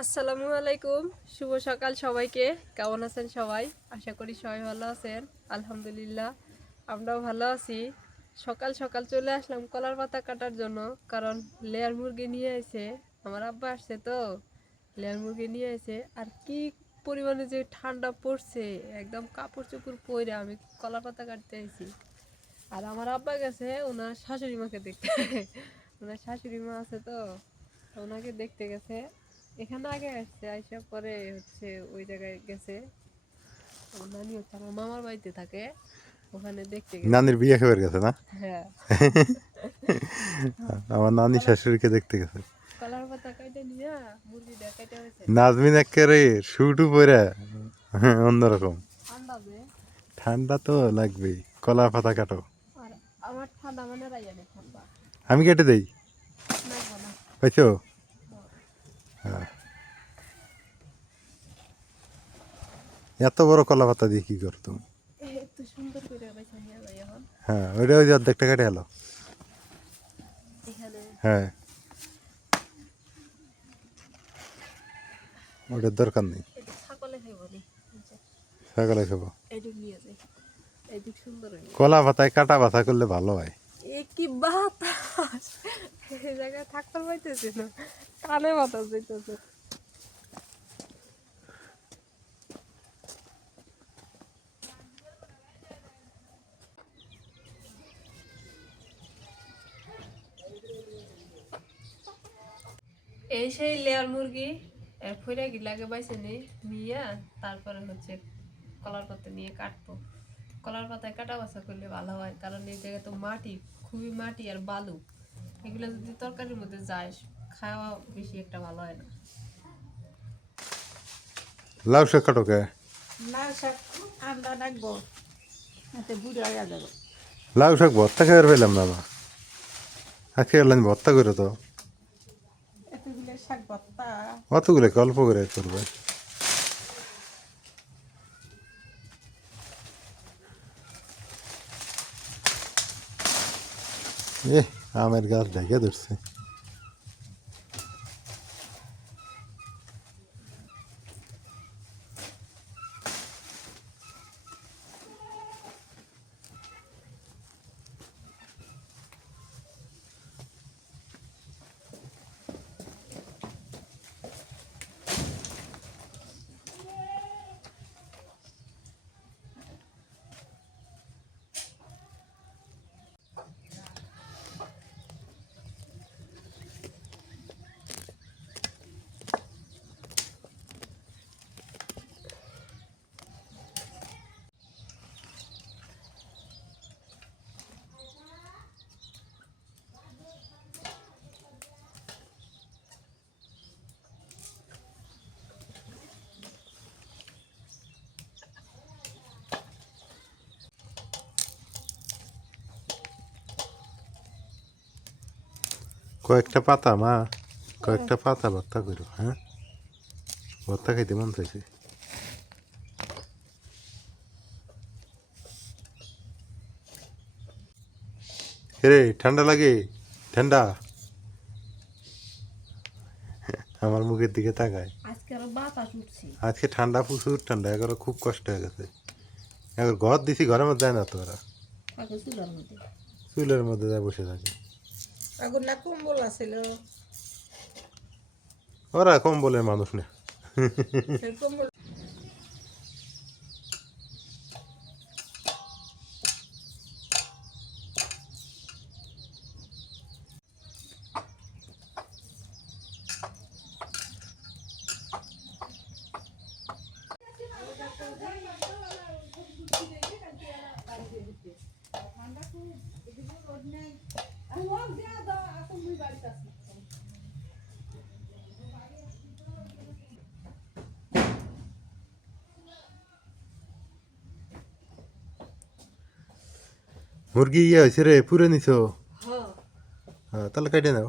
আসসালামু আলাইকুম, শুভ সকাল সবাইকে। কেমন আছেন সবাই? আশা করি সবাই ভালো আছেন। আলহামদুলিল্লাহ আমরাও ভালো আছি। সকাল সকাল চলে আসলাম কলার পাতা কাটার জন্য, কারণ লেয়ার মুরগি নিয়ে এসে আমার আব্বা আসছে তো লেয়ার মুরগি নিয়ে এসে আর কি পরিমাণে যে ঠান্ডা পড়ছে, একদম কাপড় চোপড় পরে আমি কলার পাতা কাটতে এসেছি। আর আমার আব্বা গেছে ওনার শাশুড়ি মাকে দেখতে। ওনার শাশুড়ি মা আছে তো ওনাকে দেখতে গেছে। এখানে আগে আসছে, আইসা পরে হচ্ছে ওই জায়গায় গেছে। আমার নানি হচ্ছে আমার মামার বাড়িতে থাকে, ওখানে দেখতে গেছে। নানির বিয়ে খাবার গেছে না? হ্যাঁ। আমার নানি কলার শাশুড়িকে দেখতে গেছে। কলার পাতা কাইটা নিয়ে মুরগিটা কাইটা হয়েছে। নাজমিন একেবারে শুটু পরে অন্যরকম। ঠান্ডা যে, ঠান্ডা তো লাগবেই, কলা পাতা কাটো। আর আমার ঠান্ডা মানে রাইয়ানে ঠান্ডা আমি কেটে দেই, লাগবে না। পাইছো? হ্যাঁ। এত বড় কলা পাতা দিয়ে কি করো তুমি? এত সুন্দর করে বেছে নিয়ে যাই এখন হ্যাঁ, ওইটা ওই যে অর্ধেকটা কেটে এলো। এখানে। হ্যাঁ, ওটার দরকার নেই, এটা ছাগলে খাইব নি, সকালে খাবো। এদিক নিয়ে যাই, এদিক সুন্দর হয়ে কলা পাতায় কাটা বাতা করলে ভালো হয়। এ কি বাতাস, এই জায়গায় থাকতে পাইতেছি না, কানে বাতাস দিতেছে। এই সেই লেয়ার মুরগি ফইরা গিলাকে বাইছে নিয়ে তারপরে হচ্ছে কলার পাতা নিয়ে কাটবো। কলার পাতায় কাটা বাছা করলে ভালো হয়, কারণ এই জায়গায় তো মাটি, খুবই মাটি আর বালু, এগুলো যদি তরকারির মধ্যে যায় খাওয়া বেশি একটা ভালো হয় না। লাউ শাক কাটো কে? লাউ শাক আমরা রাখবো, এতে বুড়ো হয়ে যাবে। লাউ শাক ভর্তা খাবার পেলাম না বা, আজকে এলাম ভর্তা করে তো এতগুলো শাক ভর্তা অতগুলো অল্প করে করবে। আমের গাছ ঢেকে ধরছে। কয়েকটা পাতা মা, কয়েকটা পাতা ভর্তা করো। হ্যাঁ, ভর্তা খাইতে মন চাইছে। রে ঠান্ডা লাগে, ঠান্ডা। আমার মুখের দিকে তাকায়। আজকে আরো বাতাস উঠছে। আজকে ঠান্ডা, প্রচুর ঠান্ডা, এগারো খুব কষ্ট হয়ে গেছে। এবার ঘর দিছি, ঘরের মধ্যে যায় না তো ওরা, চুলার মধ্যে চুলের মধ্যে যায় বসে থাকে। আগুন না কম্বল আছিল, ওরা কম্বলের মানুষ না। সেই কম্বল মুরগি ইয়ে হয়েছে রে, পুরে নিছো? হ্যাঁ। হ্যাঁ, তাহলে কেটে নাও।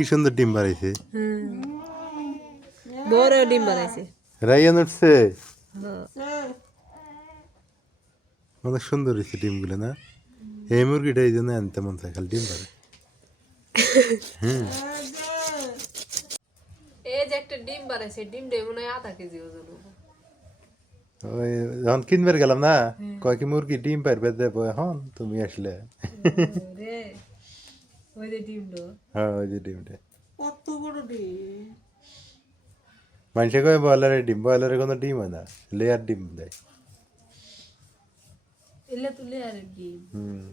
কি সুন্দর ডিম বাড়াইছে। বড় ডিম বানাইছে। রাইয়ান উঠছে, হ্যাঁ। অনেক সুন্দর হয়েছে ডিমগুলো না। এই মুরগিটা এই জন্য আনতে মন চায়, খালি ডিম পারে। এই যে একটা ডিম বানাইছে, ডিমটা মনে হয় 0.5 কেজি ওজন হবে। ওই যখন কিনবার গেলাম না, কয় কি মুরগি ডিম পারবে দেবো এখন তুমি আসলে। রে ওই যে ডিমটা। হ্যাঁ ওই যে ডিমটা কত বড় ডিম। মানুষে কয় ব্রয়লারের ডিম, ব্রয়লারের কোনো ডিম হয় না, লেয়ার ডিম দেয়। এলে তুলে আর ডিম। হুম।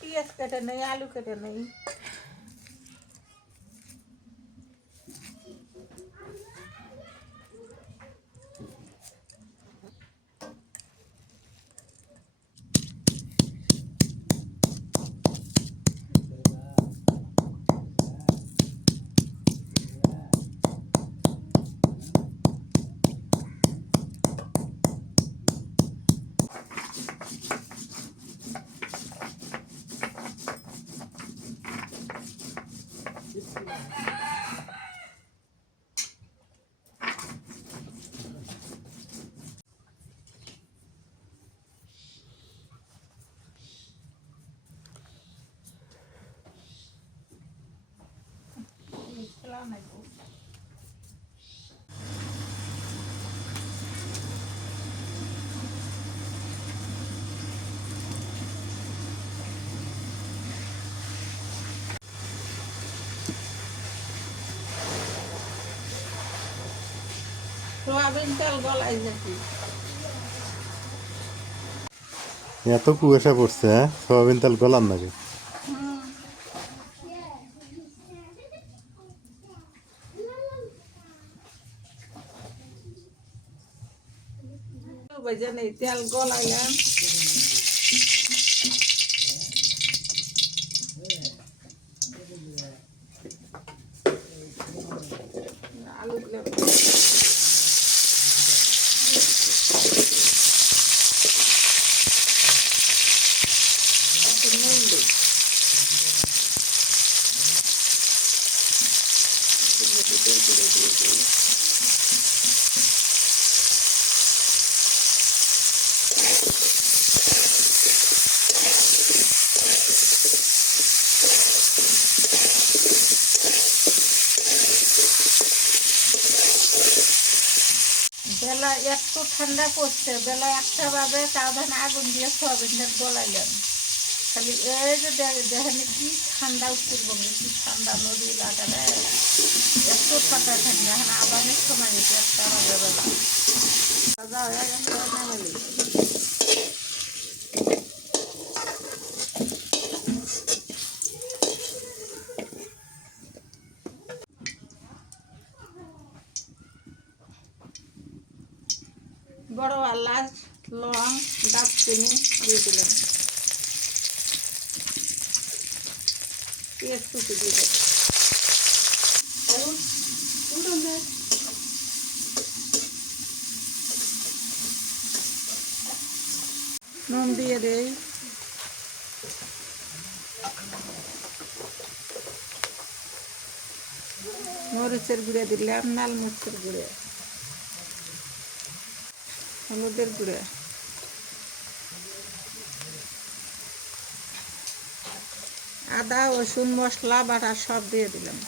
পেঁয়াজ কেটে নেই, আলু কেটে নেই। সোয়াবিন তেল গলাই যাচ্ছি। এত কুয়াশা পড়ছে, হ্যাঁ সোয়াবিন তেল গলাম নাকি? ভেজে নেই, তেল গলাইলাম। আলু দিলাম। একটু নুন দিই। একটু তেল দিয়ে দিই। বেলা একটু ঠান্ডা পড়ছে, বেলা 1টা বাজে, তাও ধান আগুন দিয়ে সোয়াবিনটা গলাইলাম। খালি এই যে দেখেন কি ঠান্ডা উত্তরবঙ্গে, কি ঠান্ডা নদী লাগালে একটু ঠান্ডা ঠান্ডা। এখন আবানের সময় গেছে, 1টা বাজে বেলা। ভাজা হয়ে গেছে, নামে নিয়েছি। বড় এলাচ, লং, দারচিনি দিয়ে দিলাম। পেঁয়াজ কুচি দিয়ে দেবো। নুন দিয়ে দেই। মরিচের গুঁড়ো দিলাম, লাল মরিচের গুঁড়ো, হলুদের গুঁড়ো, আদা রসুন মশলা বাটা সব দিয়ে দিলাম।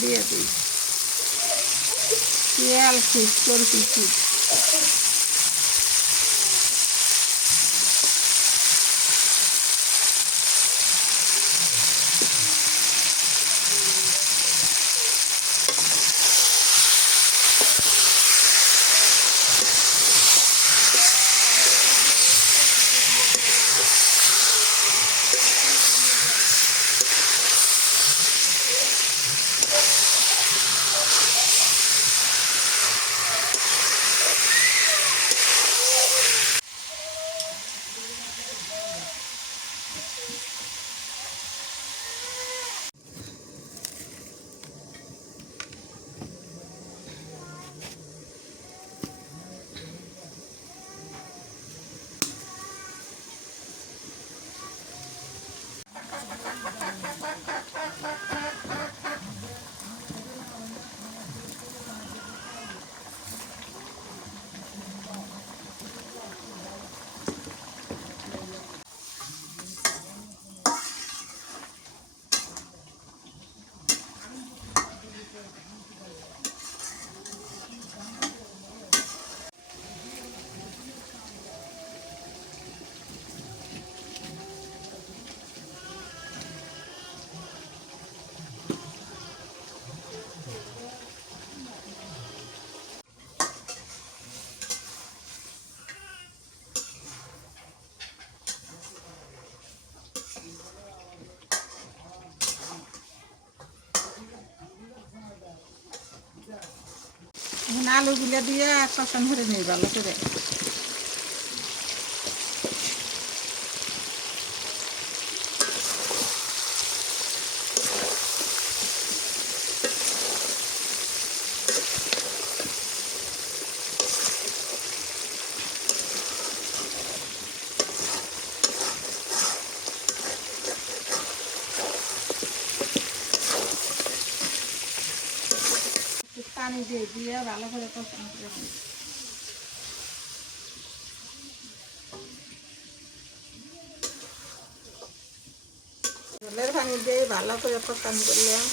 দিয়ে দিই তেল ফিস করছি ফিস এখন আলুগুলো দিয়ে কষান ধরে নিই ভালো করে পানি দিয়ে দিয়ে ভালো করে কষান করে নিই জলের পানি দিয়ে ভালো করে কষান করলাম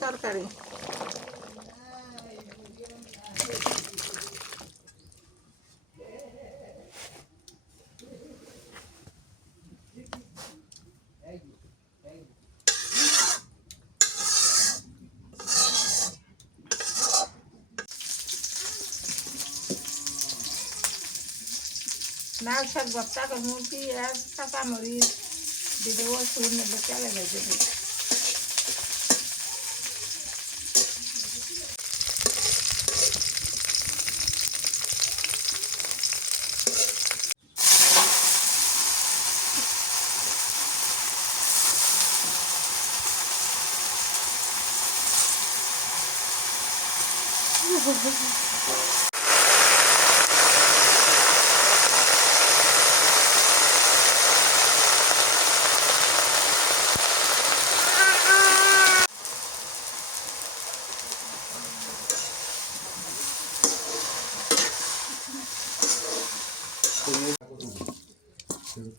তরকারি লাল শাক ভর্তা করবো পেঁয়াজ কাঁচামরিচ দিয়ে দেবো শুকনো নেবে তেলে ভেজে দেবো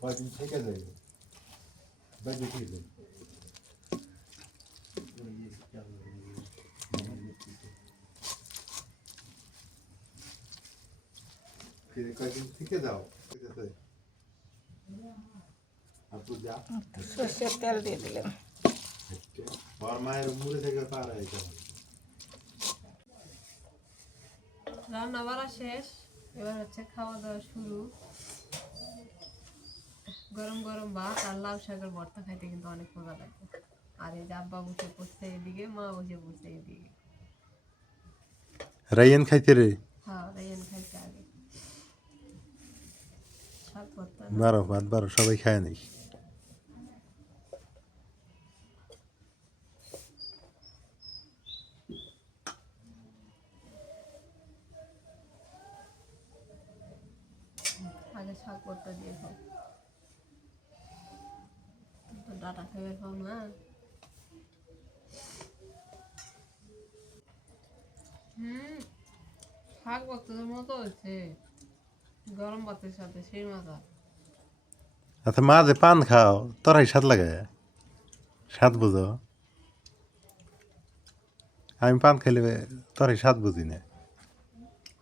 কয়দিন থেকে যাবে বাজে ঠিক আছে কয়দিন থেকে যাও ঠিক আছে আপু যা সর্ষের তেল দিয়ে দিলাম আর মায়ের মুড়ে থেকে পার হয়ে যাবে রান্না বাড়া শেষ এবার হচ্ছে খাওয়া দাওয়া শুরু গরম গরম ভাত আর লাউ শাকের ভর্তা খাইতে কিন্তু অনেক মজা লাগে আর এই যে আব্বা বসে পড়ছে এদিকে মা বসে পড়ছে এদিকে রাইয়ান খাইতে রে হ্যাঁ রাইয়ান খাইতে আগে শাক ভর্তা বারো ভাত বারো সবাই খায় নাই শাক ভর্তা দিয়ে খাও। তো ডাটা খেয়ে খাও না। শাক ভর্তার মতো হয়েছে গরম ভাতের সাথে, সেই মজা। আচ্ছা মাঝে পান খাও, তোরাই স্বাদ লাগে, স্বাদ বুঝো। আমি পান খেলে তোরাই স্বাদ বুঝি না।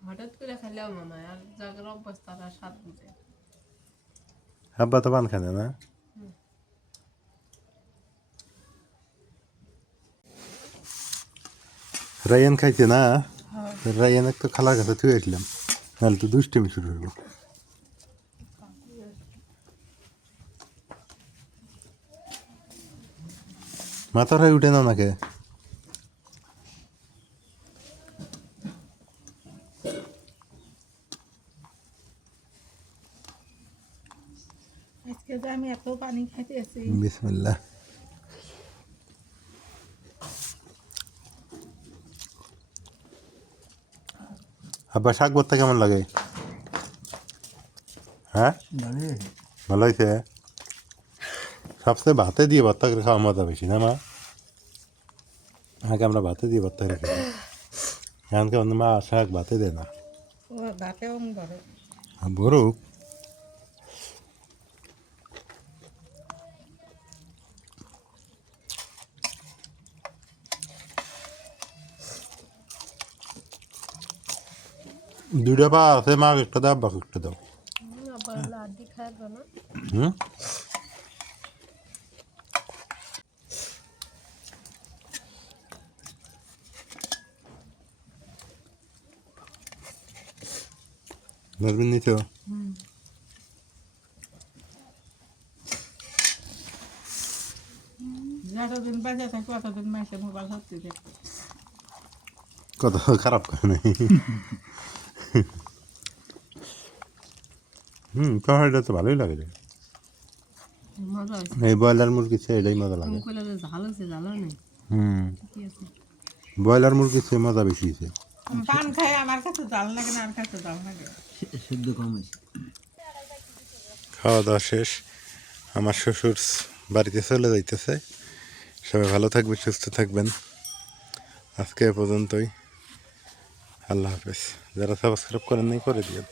হঠাৎ করে খেলেও মনে হয়, আর যাদের অভ্যাস তারা স্বাদ বুঝে। আব্বা তো পান খানে না। রায়ান খাইছে না, রায়ান তো খালার কাছে থুয়ে আসলাম, নাহলে তো দুষ্টামি শুরু হইব। মাথার হয়ে উঠে না নাকে। আজকে যে আমি এত পানি খাইতেছি। বিসমিল্লাহ। আব্বা শাক ভর্তা কেমন লাগে? হ্যাঁ ভালো হয়েছে। সবচেয়ে ভাতে দিয়ে ভর্তা করে খাওয়া মজা বেশি না মা? আগে আমরা ভাতে দিয়ে ভর্তা করে খেতাম, এমনকি অন্য মা শাক ভাতে দেয় না। ও দাঁতেও ধরে। বরুক দুইটা পা আছে, মা একটা দাও, আব্বাকে একটা দাও। আবার লাড্ডি খাইবে না। হুম নাজমিন নিছো? যতদিন বাজে থাকবে ততদিন মাসে মোবাইল হচ্ছে দেখবে। কত খারাপ করে নাই। তরকারিটা তো ভালোই লাগে রে। মজা হয়েছে। এই ব্রয়লার মুরগি চেয়ে এটাই মজা লাগে। তুমি কইলে যে ঝাল হয়েছে, ঝাল হয় নাই। ঠিকই আছে। ব্রয়লার মুরগির চেয়ে মজা বেশি হয়েছে। পান খাই আমার কাছে জাল লাগে না, আর কাছে জাল লাগে। খাওয়া দাওয়া শেষ, আমার শ্বশুর বাড়িতে চলে যাইতেছে। সবাই ভালো থাকবেন, সুস্থ থাকবেন। আজকে এ পর্যন্তই। আল্লাহ হাফেজ। যারা সাবস্ক্রাইব করেন নাই করে দিন।